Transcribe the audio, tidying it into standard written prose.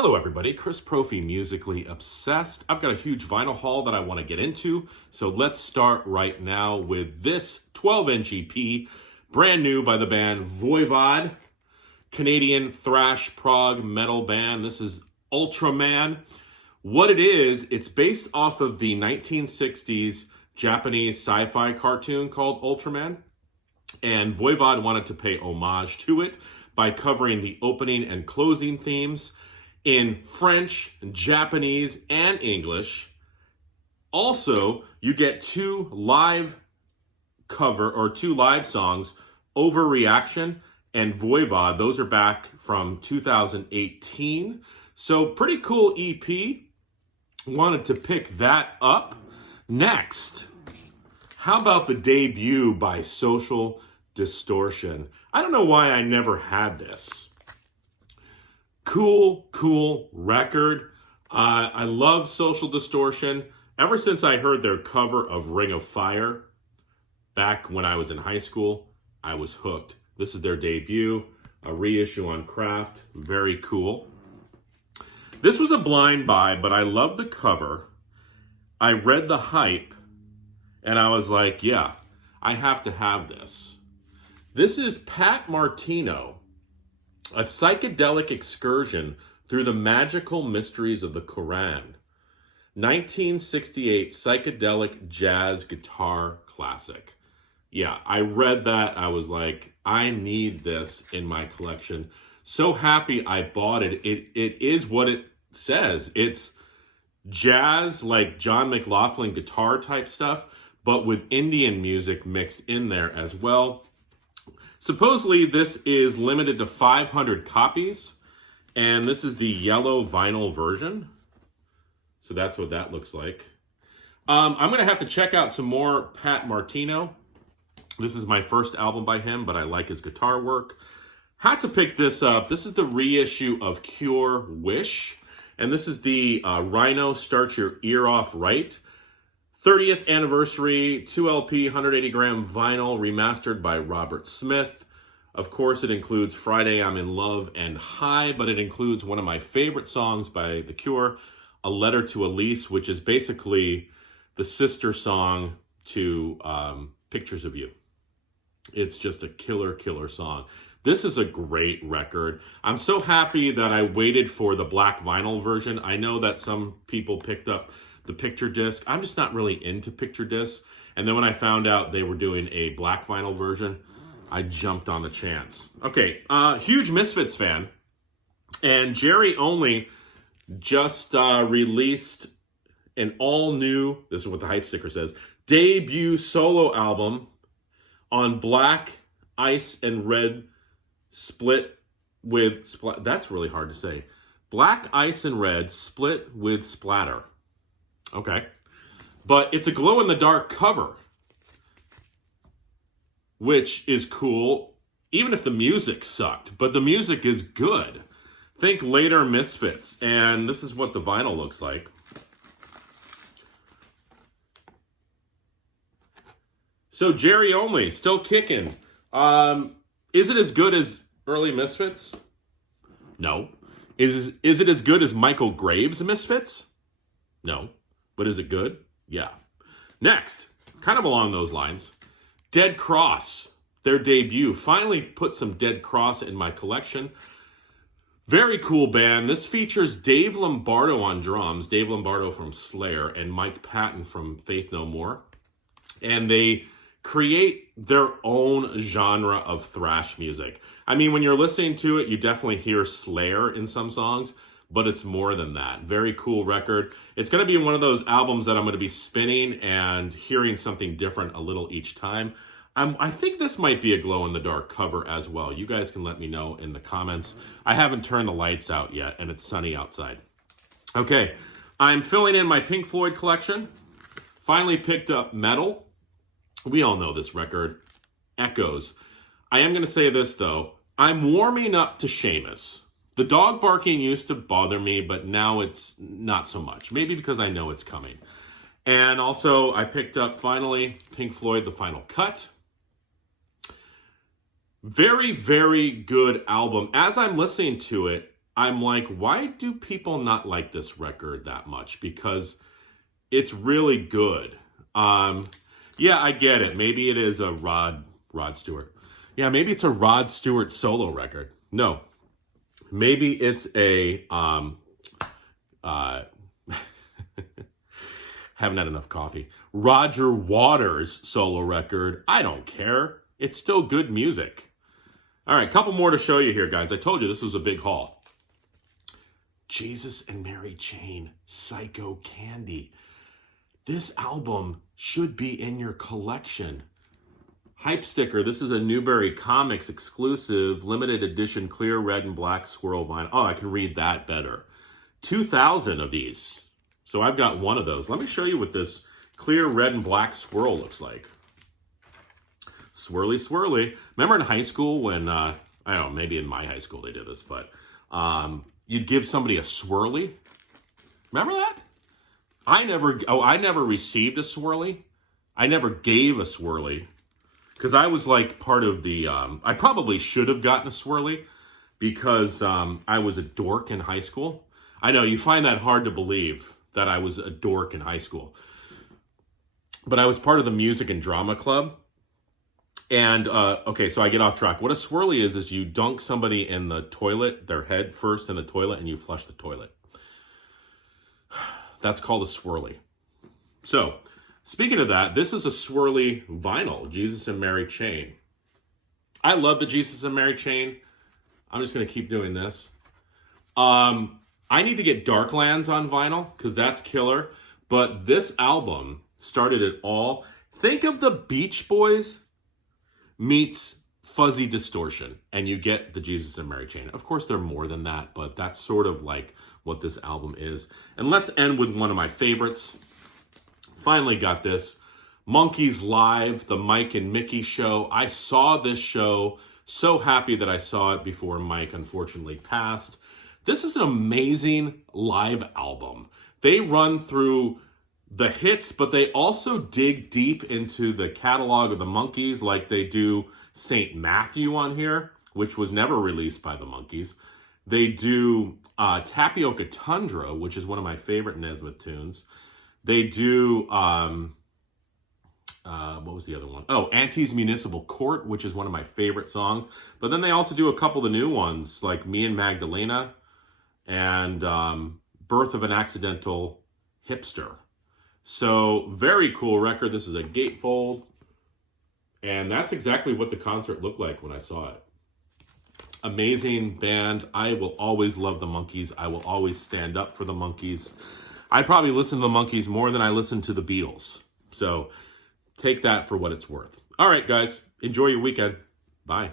Hello everybody, Chris Profi, Musically Obsessed. I've got a huge vinyl haul that I want to get into, so let's start right now with this 12-inch EP, brand new by the band Voivod, Canadian thrash prog metal band. This is Ultraman. What it is, it's based off of the 1960s Japanese sci-fi cartoon called Ultraman, and Voivod wanted to pay homage to it by covering the opening and closing themes in French, Japanese, and English. Also, you get two live songs, Overreaction and Voivod. Those are back from 2018. So pretty cool EP. Wanted to pick that up. Next, how about the debut by Social Distortion? I don't know why I never had this. Cool record. I love Social Distortion. Ever since I heard their cover of Ring of Fire back when I was in high school, I was hooked. This is their debut, a reissue on Kraft. Very cool. This was a blind buy, but I love the cover. I read the hype, and I was like, yeah, I have to have this. This is Pat Martino, a psychedelic excursion through the magical mysteries of the Quran. 1968 psychedelic jazz guitar classic. Yeah, I read that. I was like, I need this in my collection. So happy I bought it. It is what it says. It's jazz, like John McLaughlin guitar type stuff, but with Indian music mixed in there as well. Supposedly, this is limited to 500 copies, and this is the yellow vinyl version. So that's what that looks like. I'm going to have to check out some more Pat Martino. This is my first album by him, but I like his guitar work. Had to pick this up. This is the reissue of Cure Wish, and this is the Rhino Start Your Ear Off Right 30th anniversary, 2LP, 180 gram vinyl, remastered by Robert Smith. Of course, it includes Friday I'm in Love and High, but it includes one of my favorite songs by The Cure, A Letter to Elise, which is basically the sister song to Pictures of You. It's just a killer song. This is a great record. I'm so happy that I waited for the black vinyl version. I know that some people picked up the picture disc. I'm just not really into picture discs. And then when I found out they were doing a black vinyl version, I jumped on the chance. Okay, huge Misfits fan. And Jerry Only just released an all-new, this is what the hype sticker says, debut solo album on Black, Ice, and Red split with, that's really hard to say. Black, Ice, and Red split with Splatter. Okay. But it's a glow-in-the-dark cover, which is cool, even if the music sucked. But the music is good. Think later Misfits. And this is what the vinyl looks like. So Jerry Only, still kicking. Is it as good as early Misfits? No. Is it as good as Michael Graves' Misfits? No. But is it good? Yeah. Next, kind of along those lines, Dead Cross, their debut. Finally put some Dead Cross in my collection. Very cool band. This features Dave Lombardo on drums, Dave Lombardo from Slayer, and Mike Patton from Faith No More. And they create their own genre of thrash music. I mean, when you're listening to it, you definitely hear Slayer in some songs, but it's more than that. Very cool record. It's going to be one of those albums that I'm going to be spinning and hearing something different a little each time. I think this might be a glow-in-the-dark cover as well. You guys can let me know in the comments. I haven't turned the lights out yet, and it's sunny outside. Okay, I'm filling in my Pink Floyd collection. Finally picked up Metal. We all know this record. Echoes. I am going to say this, though. I'm warming up to Seamus. The dog barking used to bother me, but now it's not so much. Maybe because I know it's coming. And also, I picked up, finally, Pink Floyd, The Final Cut. Very, very good album. As I'm listening to it, I'm like, why do people not like this record that much? Because it's really good. Yeah, I get it. Maybe it is a Rod Stewart. Yeah, maybe it's a Rod Stewart solo record. No, maybe it's a haven't had enough coffee. Roger Waters solo record. I don't care. It's still good music. All right, couple more to show you here, guys. I told you this was a big haul. Jesus and Mary Chain, Psycho Candy. This album should be in your collection. Hype sticker. This is a Newberry Comics exclusive, limited edition, clear red and black swirl vinyl. Oh, I can read that better. 2,000 of these. So I've got one of those. Let me show you what this clear red and black swirl looks like. Swirly, swirly. Remember in high school when, I don't know, maybe in my high school they did this, but you'd give somebody a swirly. Remember that? I never received a swirly. I never gave a swirly. Because I was like part of the, I probably should have gotten a swirly because I was a dork in high school. I know, you find that hard to believe that I was a dork in high school. But I was part of the music and drama club. And, okay, so I get off track. What a swirly is you dunk somebody in the toilet, their head first in the toilet, and you flush the toilet. That's called a swirly. So, speaking of that, this is a swirly vinyl, Jesus and Mary Chain. I love the Jesus and Mary Chain. I'm just going to keep doing this. I need to get Darklands on vinyl because that's killer. But this album started it all. Think of the Beach Boys meets Fuzzy Distortion, and you get the Jesus and Mary Chain. Of course, they're more than that, but that's sort of like what this album is. And let's end with one of my favorites. Finally got this. Monkees Live, the Mike and Mickey show. I saw this show. So happy that I saw it before Mike unfortunately passed. This is an amazing live album. They run through the hits, but they also dig deep into the catalog of the Monkees, like they do St. Matthew on here, which was never released by the Monkees. They do Tapioca Tundra, which is one of my favorite Nesmith tunes. They do, what was the other one? Oh, Auntie's Municipal Court, which is one of my favorite songs. But then they also do a couple of the new ones, like Me and Magdalena and Birth of an Accidental Hipster. So, very cool record. This is a gatefold. And that's exactly what the concert looked like when I saw it. Amazing band. I will always love the Monkees. I will always stand up for the Monkees. I probably listen to the Monkees more than I listen to the Beatles. So, take that for what it's worth. All right, guys. Enjoy your weekend. Bye.